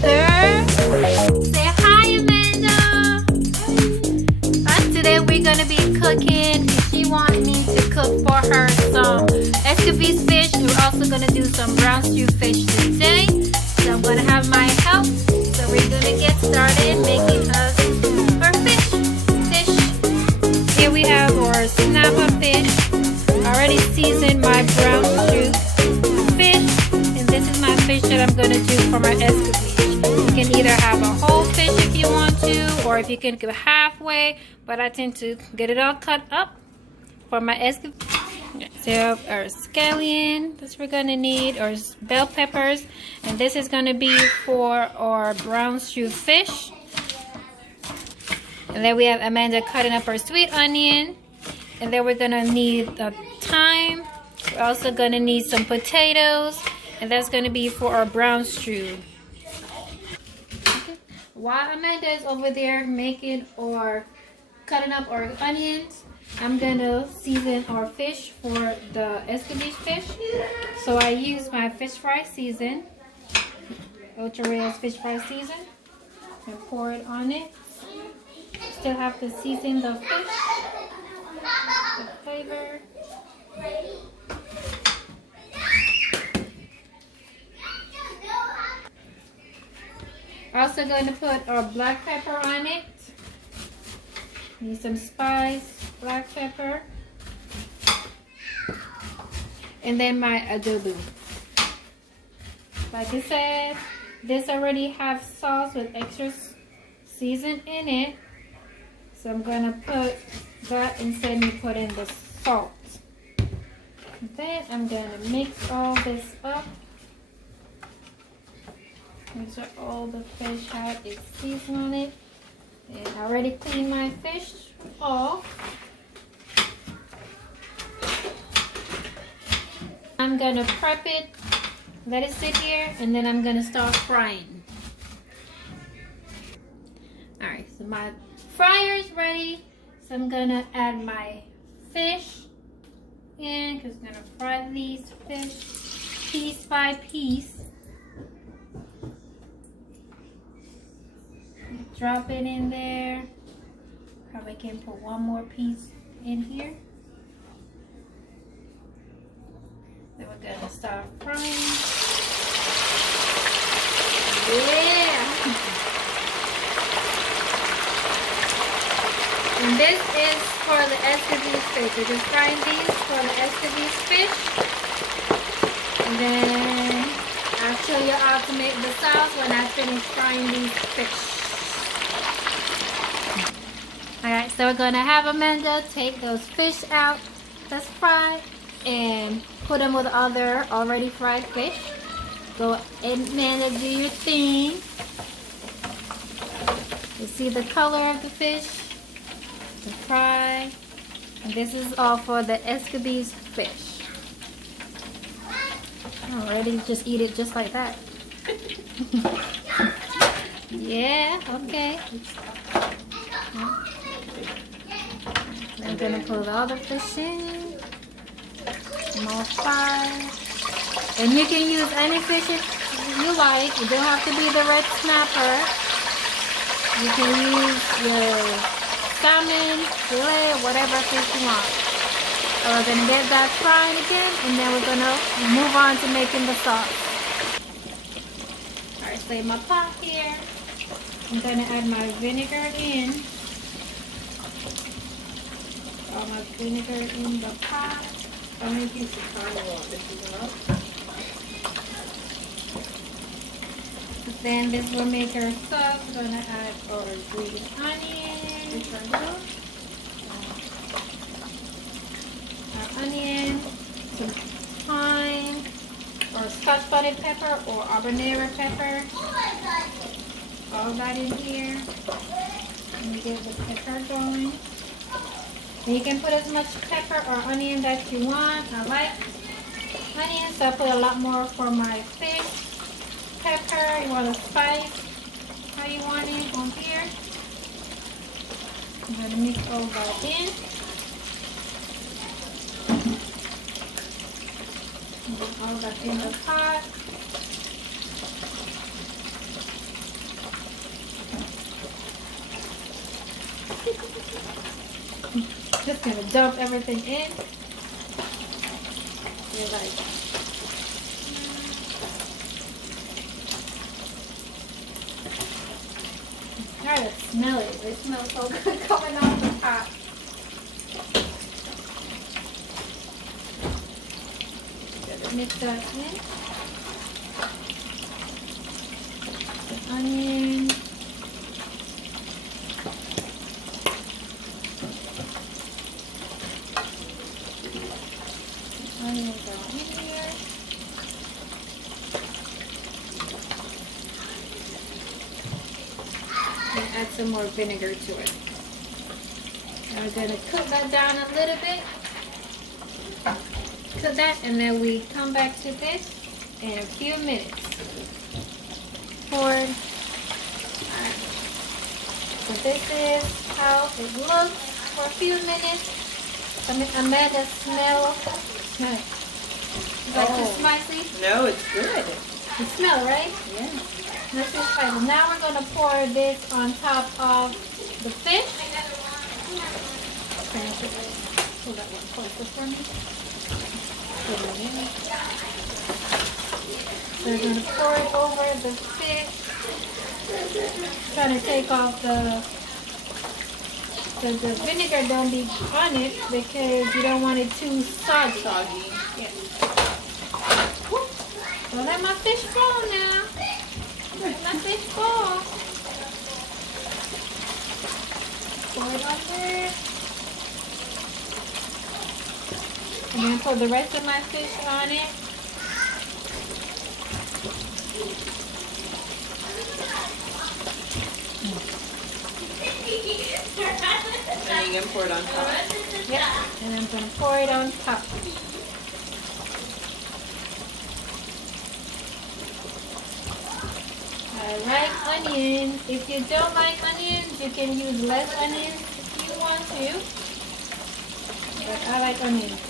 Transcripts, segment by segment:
sister. Say hi, Amanda. Today we're gonna be cooking. She wants me to cook for her some Escovitch fish. We're also gonna do some brown stew fish today. So I'm gonna have my help. So we're gonna get started making us our fish. Here we have our snapper fish. Already seasoned my brown stew fish, and this is my fish that I'm gonna do for my Escovitch. You can either have a whole fish if you want to, or if you can go halfway, but I tend to get it all cut up for my Escovitch. So our scallion, this we're gonna need, or bell peppers, and this is gonna be for our brown stew fish. And then we have Amanda cutting up our sweet onion, and then we're gonna need the thyme. We're also gonna need some potatoes, and that's gonna be for our brown stew. While Amanda is over there making or cutting up our onions, I'm gonna season our fish for the Escovitch fish. So I use my fish fry season, Ultra Rare fish fry season, and pour it on it. Still have to season the fish, the flavor. Also going to put our black pepper on it. Need some spice, black pepper, and then my adobo. Like I said, this already has sauce with extra season in it, so I'm gonna put that instead of putting the salt. Then I'm gonna mix all this up. Make sure all the fish has its season on it. And I already cleaned my fish off. I'm gonna prep it, let it sit here, and then I'm gonna start frying. Alright, so my fryer is ready. So I'm gonna add my fish in, because I'm gonna fry these fish piece by piece. Drop it in there. Probably can put one more piece in here. Then we're gonna start frying. Yeah! And this is for the Escovitch fish. We're just frying these for the Escovitch fish. And then I'll show you how to make the sauce when I finish frying these fish. Alright, so we're going to have Amanda take those fish out that's fried and put them with other already fried fish. Go and Amanda, do your thing. You see the color of the fish, the fry. And this is all for the Escovitch fish. Already just eat it just like that. Yeah, okay. I'm gonna put all the fish in, more fry, and you can use any fish you like. You don't have to be the red snapper. You can use your salmon, fillet, whatever fish you want. So we're gonna get that frying again, and then we're gonna move on to making the sauce. Alright, so in my pot here, I'm gonna add my vinegar in. All my vinegar in the pot. How many pieces of time you want this is enough? Then this will make our sauce. We're gonna add our green onion. Our onion, some thyme, or scotch bonnet pepper, or habanero pepper. All that in here. And we get the pepper going. You can put as much pepper or onion that you want. I like onion, so I put a lot more for my fish. Pepper, you want to spice how you want it on here. I'm going to mix all that in. And all that in the pot. Just gonna dump everything in. You're like, try to smell it. It smells so good coming off the pot. Gotta mix that in. The onion. Onions are in here. And add some more vinegar to it. Now we're going to cook that down a little bit. Cook that, and then we come back to this in a few minutes. Pour. Alright. So this is how it looks for a few minutes. I made a smell. Smell it. Is that too spicy? No, it's good. You smell, right? Yeah. This is spicy. Now we're going to pour this on top of the fish. Hold that one closer for me. Put it in. So we're going to pour it over the fish. Trying to take off the vinegar don't be on it because you don't want it too soggy. Yeah. Don't let my fish fall now. Let my fish fall. Pour it on there. And then pour the rest of my fish on it. And you can pour it on top. Yep. And I'm going to pour it on top. I like onions. If you don't like onions, you can use less onions if you want to. But I like onions.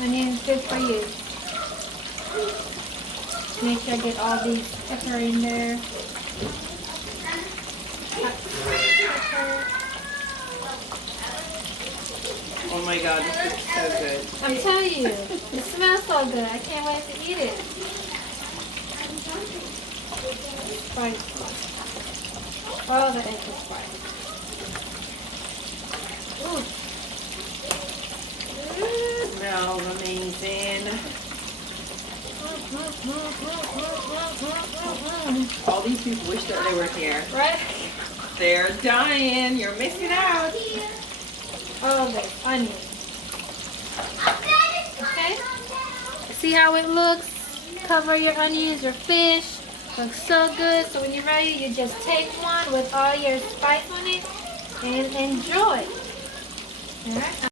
Onions good for you. Make sure I get all these pepper in there. Pepper. Oh my god, this is so good. I'm telling you, it smells so good. I can't wait to eat it. Spice. Oh, the egg is spicy. Ooh. Smells amazing. All these people wish that they were here. Right? They're dying. You're missing out. Oh, the onion. Okay? See how it looks? Cover your onions, your fish. Looks so good. So when you're ready, you just take one with all your spice on it and enjoy. Alright?